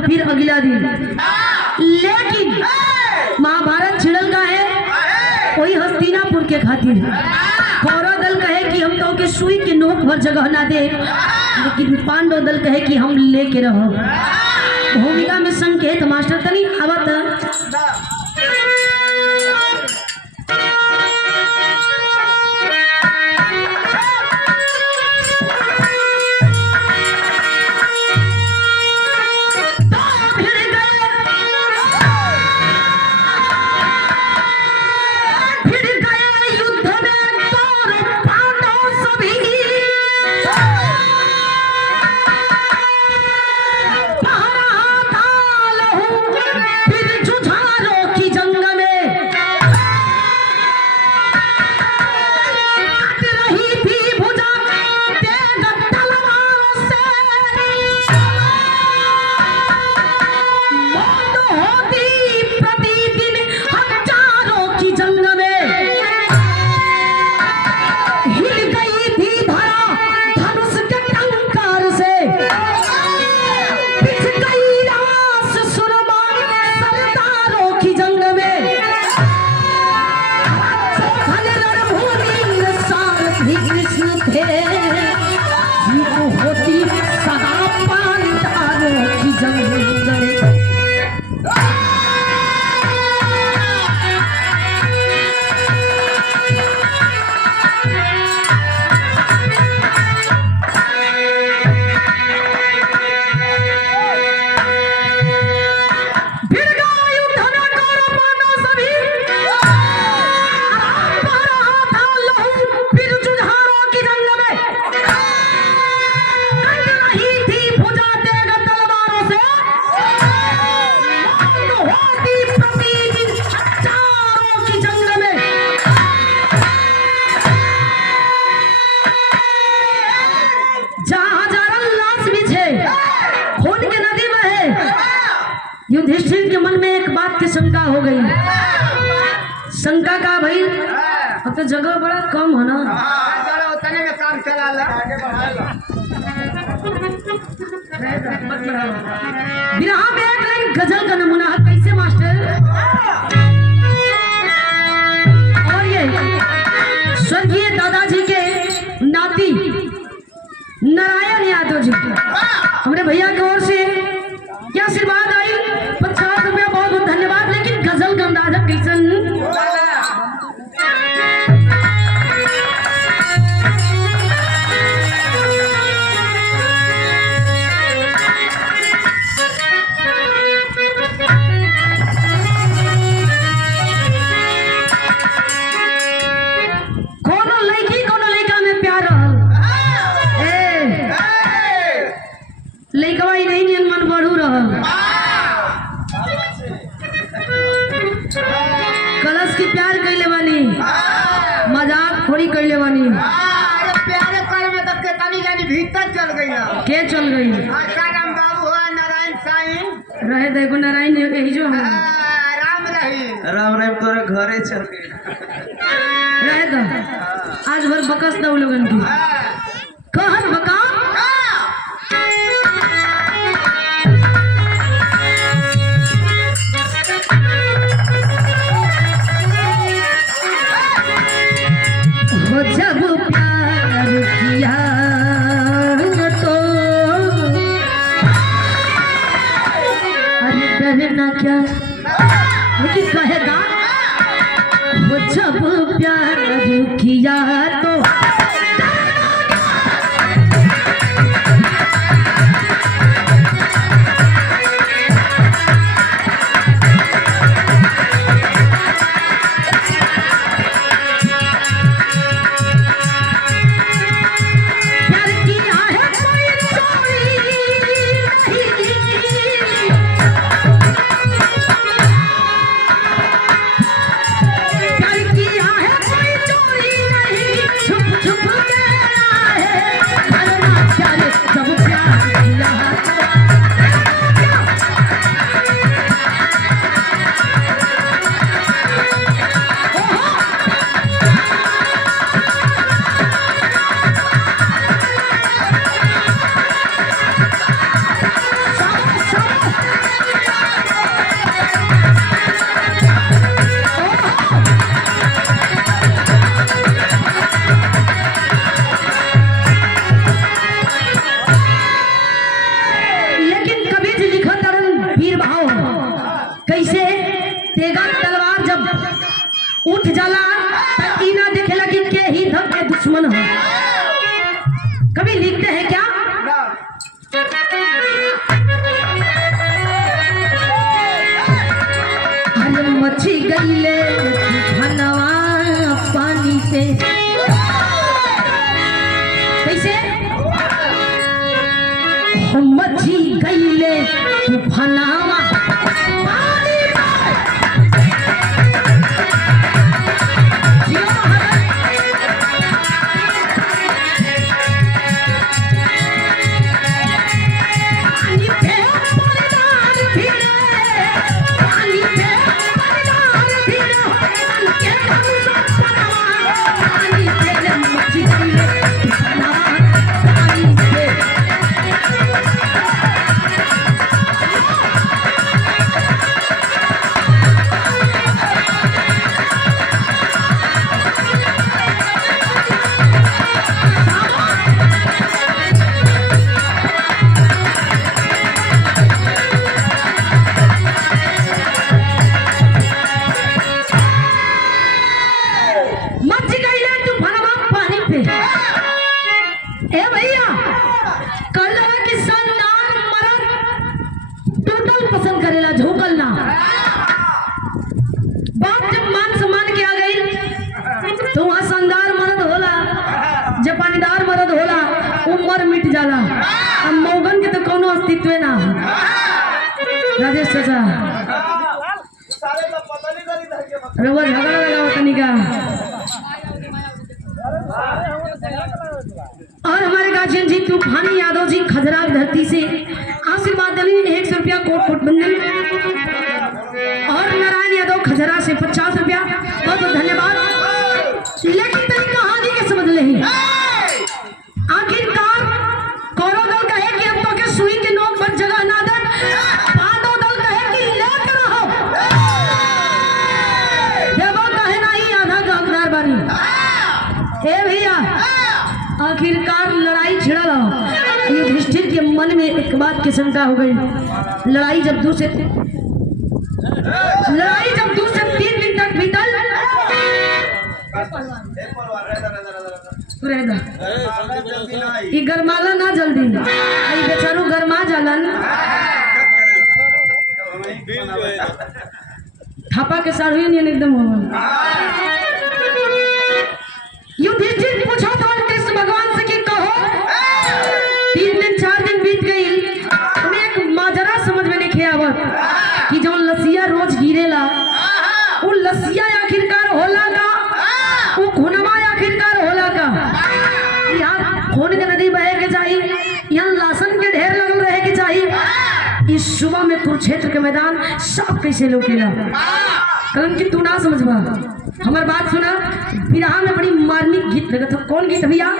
फिर अगला दिन। लेकिन महाभारत छिड़ल का है वही हस्तिनापुर के खातिर। कौरव दल कहे कि हम तो के सुई के नोक भर जगह ना दे, लेकिन पांडव दल कहे कि हम लेके रहो। भूमिका में संकेत मास्टर तनी आवत युधिष्ठिर के मन में एक बात की शंका हो गई। शंका का भाई अब तो जगह बड़ा कम है ना, उतने में काम चला बिरहा में एक लाइन गजल का नमूना है। कैसे मास्टर? और ये स्वर्गीय दादाजी के नाती नारायण यादव जी हमारे भैया की ओर से क्या आशीर्वाद आई, 50 रुपया बहुत बहुत धन्यवाद। लेकिन गजल का अंदाजा कैसन? कोनो लड़का में प्यार लड़कवा ही नहीं नियन मन बढ़ू रहल। कलश की प्यार कैले बानी, मजाक थोड़ी कैले बानी। प्यारे कर में तक के तनी जानी भीतर चल गई ना। के चल गई? राम बाबू हुआ नारायण साईं रहे देखो नारायण यही जो है राम रही राम राम तोरे घरे चल गई रहे तो आज भर बकस दो लोगन की कहर बका हो जब प्यार किया प्यार किया तो कैसे तेगा तलवार जब उठ जाला तब ई ना देखेला कि के ही धक के दुश्मन हो। कभी लिखते हैं क्या अरे मच्छी गईले भनवा पानी पे कैसे हम मच्छी गईले भनवा उम्र मिट जाला अब मौगन के तो कोनो अस्तित्व ना। राजेश चाचा रउआ झगड़ा लगाओ तनिका। और हमारे गार्जियन जी तूफानी यादव जी खजरा धरती से आशीर्वाद दली 100 रुपया कोट कोट बंधन। और नारायण यादव खजरा से 50 रुपया बहुत बहुत धन्यवाद। लेकिन तनी कहानी के समझ ले आखिरकार कौरव दल कहे कि हम तो के सुई के नोक पर जगह ना दे, पांडव दल कहे कि लेकर रहो, देवो कहे नहीं आधा का हकदार बानी। हे भैया आखिरकार लड़ाई छिड़ा हो। युधिष्ठिर के मन में एक बात की शंका हो गई। लड़ाई जब 2 से 3 दिन तक बीतल गरमाला ना जल्दी आई बेचारू गरमा जालन थापा के साढ़ू नहीं एकदम हो। युधिष्ठिर पूछा था कृष्ण भगवान से कि कहो 3 दिन 4 दिन बीत गई हमें एक माजरा समझ में नहीं आवत कि जो लसिया रोज गिरेला वो लसिया आखिरकार होला का वो खुनवा आखिरकार होला का। यहाँ खून के नदी बहे के चाहिए, यहाँ लाशन के ढेर लगल रहे के चाहिए। इस सुबह में कुरुक्षेत्र के मैदान सब कैसे लोकेला कलम की तू ना समझबा। हमार बात सुना बिरहा में बड़ी मार्मिक गीत लगा था। कौन गीत भैया?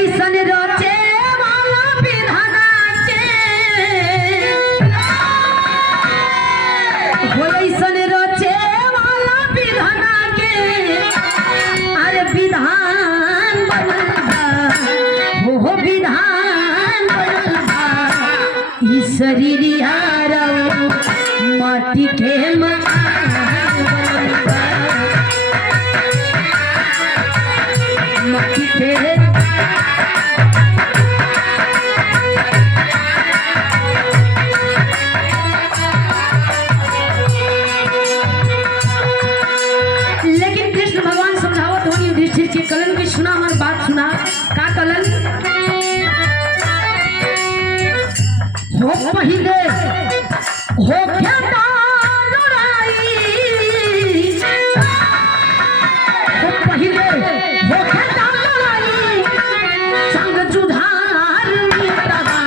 ऐसन रचे वाला विधाना के हो ऐसन रचे वाला विधाना के अरे विधान बनलबा हो विधान बनलबा ई शरीरिया माटी के मकान बनलबा माटी के लेकिन कृष्ण भगवान समझावत हो युधिष्ठिर के कलन की सुना हमारी बात सुना का कलन हो पहिले हो खेता लड़ाई हो पहिले हो खेता लड़ाई संग जुधार मित्रवा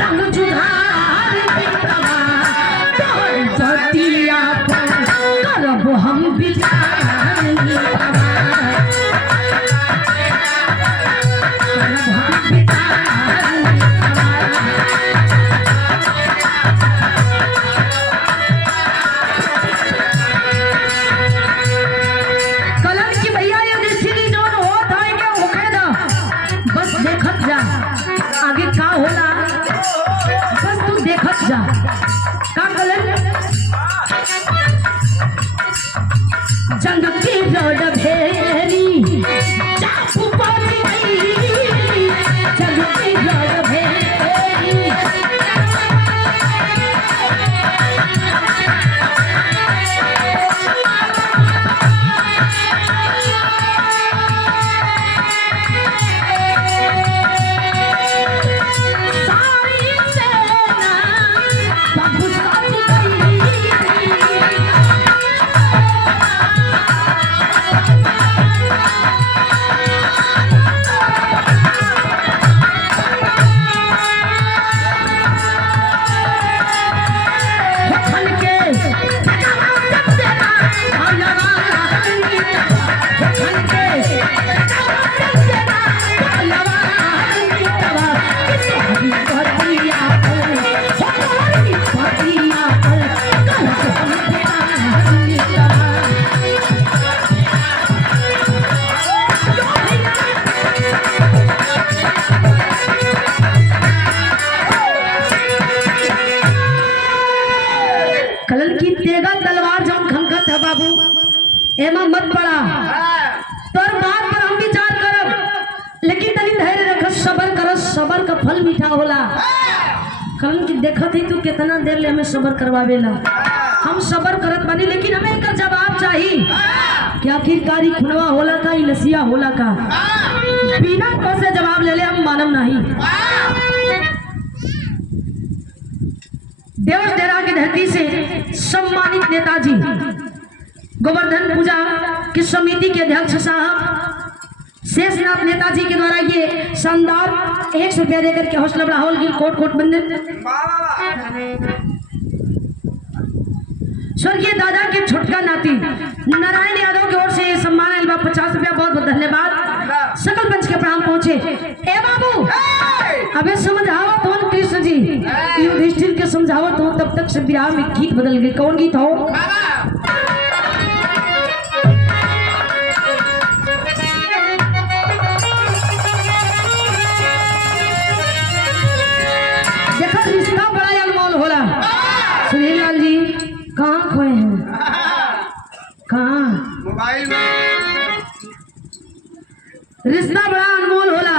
संग जुधार मित्रवा तोर जतिया पर करब हम विचार मित्रवा करब हम विचार कलन की भैया ये दृष्टि जोन होत है के होखे दा बस देखत जा आगे का होला बस तू देखत जा का कलन जंग की रोड भेरी चापू पानी जंग की रोड भेरी सारी सेना बाबू साथ गई खन के जब सेना भगवा खन के जब सेना भगवा किसी पतिया पर हमारी पतिया पर कल हम तेरा कलन की तेगा तलवार जब खनखत है बाबू एमा मत पड़ा तोर बात पर हम विचार करब लेकिन तनी धैर्य रख सबर कर सबर का फल मीठा होला कलन की देखत ही तू कितना देर ले हमें सबर करवावेला हम सबर करत बानी लेकिन हमें एक जवाब चाहिए कि आखिरकार खुनवा होला का लसिया होला का बिना कैसे जवाब ले ले हम मानव नहीं देवस डेरा की धरती से सम्मानित नेताजी गोवर्धन पूजा की समिति के अध्यक्ष साहब शेषनाथ नेताजी के द्वारा ये शानदार 100 रुपया देकर के हौसला बढ़ाओल की कोट कोट बंधन स्वर्गीय दादा के छोटका नाती नारायण यादव की ओर से ये सम्मान आयल बा 50 रुपया बहुत बहुत धन्यवाद सकल पंच के प्रणाम पहुंचे ए बाबू अबे समझावत हो कृष्ण जी युधिष्ठिर के समझावत हो तब तक से विराह में गीत बदल गए कौन गीत हो देखो रिश्ता बड़ा अनमोल होला सुनील लाल जी कहाँ खोए हैं कहाँ मोबाइल में रिश्ता बड़ा अनमोल होला